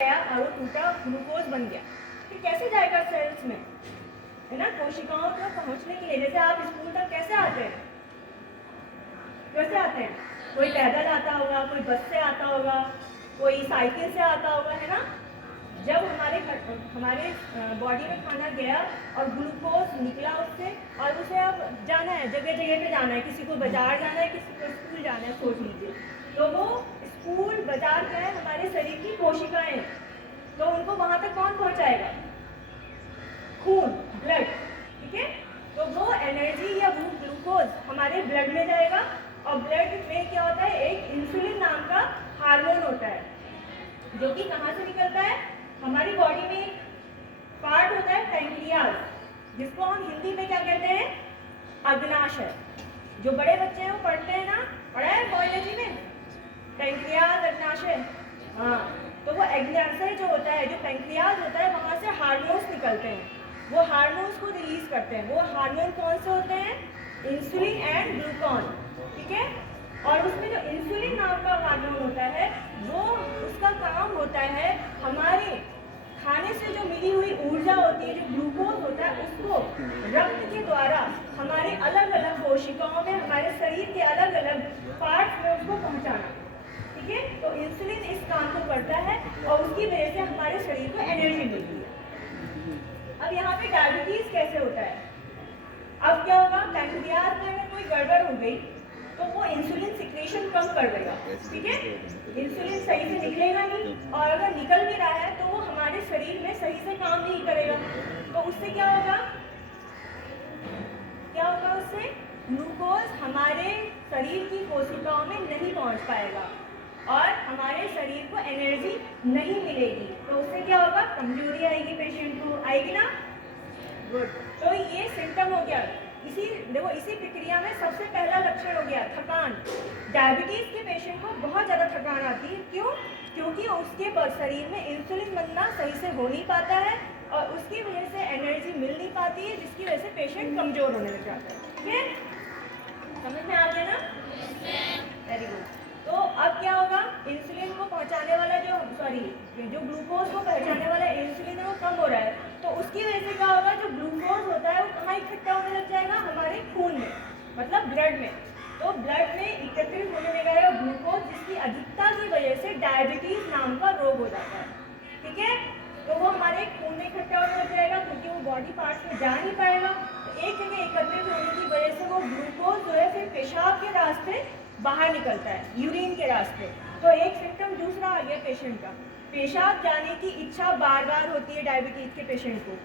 गया और वो टूटा ग्लूकोज बन गया, फिर कैसे जाएगा सेल्स में, है ना। कोशिकाओं तक पहुंचने के लिए, जैसे आप स्कूल तक कैसे आते हैं, कैसे आते हैं, कोई पैदल आता होगा, कोई बस से आता होगा, कोई साइकिल से आता होगा, है ना। जब हमारे बॉडी में खाना गया और ग्लूकोज निकला उससे, और उसे अब जाना है, जगह जगह पे जाना है, किसी को बाजार जाना है, किसी को स्कूल जाना है, सोच लीजिए। तो वो स्कूल बाजार क्या है, हमारे शरीर की कोशिकाएं, तो उनको वहां तक कौन पहुंचाएगा, खून, ब्लड, ठीक है। तो वो एनर्जी या वो ग्लूकोज हमारे ब्लड में जाएगा, और ब्लड में क्या होता है, एक इंसुलिन नाम का हार्मोन होता है, जो कि कहाँ से निकलता है, हमारी बॉडी में एक पार्ट होता है पैंक्रियाज, जिसको हम हिंदी में क्या कहते हैं, अग्नाशय। जो बड़े बच्चे हैं वो पढ़ते हैं ना, पढ़ा है बायोलॉजी में, पैंक्रियाज, अग्नाशय। हाँ, तो वो अग्नाशय जो होता है, जो पैंक्रियाज होता है, वहाँ से हार्मोन्स निकलते हैं, वो हार्मोन्स को रिलीज करते हैं। वो हार्मोन कौन से होते हैं, इंसुलिन एंड ग्लूकान, ठीक है। और उसमें जो इंसुलिन नाम का हार्मोन होता है, वो उसका काम होता है हमारे खाने से जो मिली हुई ऊर्जा होती है, जो ग्लूकोज होता है, उसको रक्त के द्वारा हमारे अलग अलग कोशिकाओं में, हमारे शरीर के अलग अलग पार्ट्स में उसको पहुंचाना, ठीक है। तो इंसुलिन इस काम को करता है, और उसकी वजह से हमारे शरीर को एनर्जी मिलती है। अब यहाँ पे डायबिटीज कैसे होता है, अब क्या होगा, पैंक्रियाज में अगर कोई गड़बड़ हो गई तो वो इंसुलिन सिक्रेशन कम कर देगा, ठीक है। इंसुलिन सही से निकलेगा नहीं, और अगर निकल भी रहा है तो वो हमारे शरीर में सही से काम नहीं करेगा। तो उससे क्या होगा, उससे ग्लूकोज हमारे शरीर की कोशिकाओं में नहीं पहुंच पाएगा, और हमारे शरीर को एनर्जी नहीं मिलेगी। तो उससे क्या होगा, कमजोरी आएगी, पेशेंट को आएगी ना। गुड, तो ये सिम्टम हो गया। इसी प्रक्रिया में सबसे पहला लक्षण हो गया थकान। डायबिटीज के पेशेंट को बहुत ज़्यादा थकान आती है, क्यों, क्योंकि उसके शरीर में इंसुलिन बनना सही से हो नहीं पाता है, और उसकी वजह से एनर्जी मिल नहीं पाती है, जिसकी वजह से पेशेंट कमजोर होने लग जाता है, ठीक है। समझ में आ गया ना, वेरी गुड। तो अब क्या होगा, इंसुलिन को पहुंचाने वाला जो ग्लूकोज को पहुंचाने वाला इंसुलिन है, वो कम हो रहा है, तो उसकी वजह से क्या होगा, जो ग्लूकोज होता है वो कहाँ इकट्ठा होने लग जाएगा, हमारे खून में, मतलब ब्लड में। तो ब्लड में एकत्रित होने लगेगा ग्लूकोज, जिसकी अधिकता की वजह से डायबिटीज नाम का रोग हो जाता है, ठीक है। तो वो हमारे खून में इकट्ठा होने लग जाएगा, क्योंकि वो बॉडी पार्ट्स में जा नहीं पाएगा। तो एक जगह एकत्रित होने की वजह से वो ग्लूकोज जो है फिर पेशाब के रास्ते बाहर निकलता है, यूरिन के रास्ते। तो एक सिम्टम दूसरा आ गया पेशेंट का, पेशाब जाने की इच्छा बार बार होती है डायबिटीज के पेशेंट को।